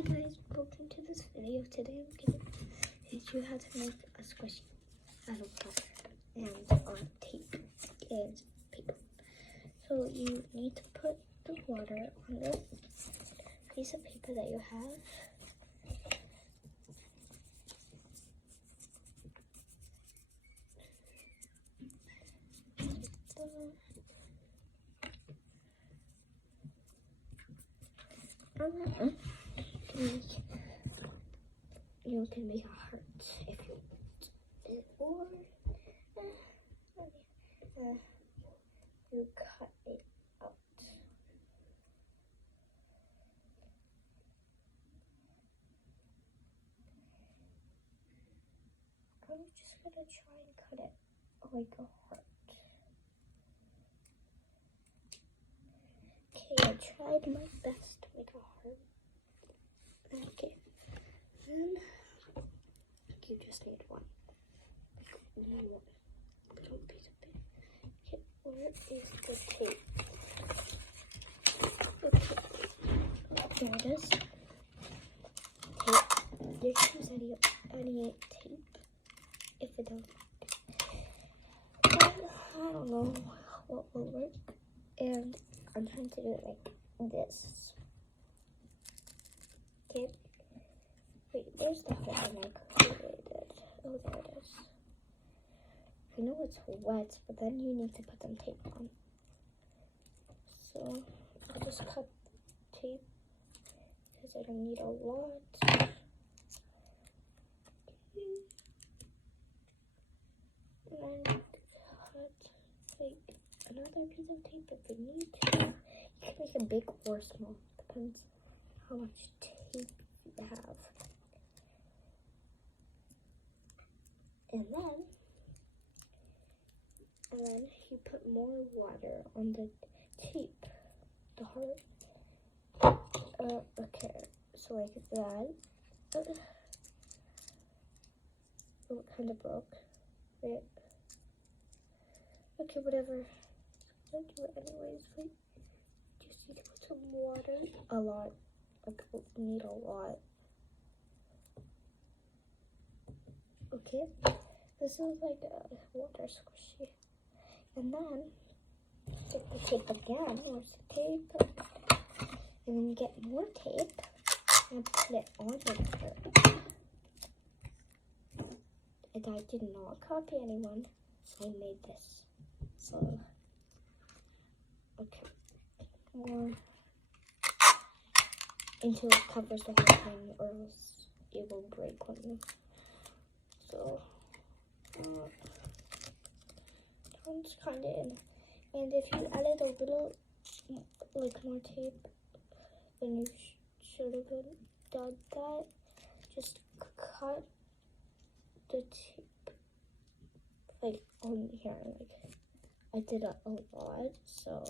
Hi guys, welcome to this video. Today I'm going to teach you how to make a squishy out of water and tape and paper. So you need to put the water on this piece of paper that you have. You can make a heart if you want, or you cut it out. I'm just gonna try and cut it like a heart. Okay, I tried my best to make a heart. Okay, then you just need one little piece of paper. Okay, where is the tape? Okay, there it is. Tape. You can use any tape if it doesn't. I don't know what will work, and I'm trying to do it like this. Okay. Wait, where's the hole I created? Oh, there it is. I know it's wet, but then you need to put some tape on. So I'll just cut tape because I don't need a lot. And cut like another piece of tape if you need to. You can make it big or small, depends how much tape you have. And then you put more water on the tape, the heart. Okay, so like that. Oh, it kind of broke. Wait. Okay, whatever. I'll do it anyways. Wait. Just need to put some water. A lot. Like, we need a lot. Okay. This is like a water squishy. And then get the tape again. Where's the tape? And then get more tape and put it on the water. And I did not copy anyone, so I made this. So, okay. More until it covers the whole thing, or else it will break on you. So, it's kind of in. And if you added a little, like, more tape, then you should have done that. Just cut the tape, like, on here. Like, I did a lot, so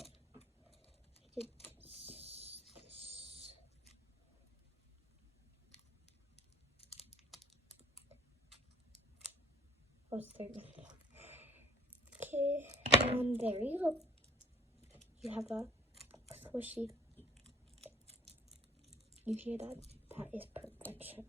I did this. Oh, there you go. Okay, and there you go. You have a squishy. You hear that? That is perfection.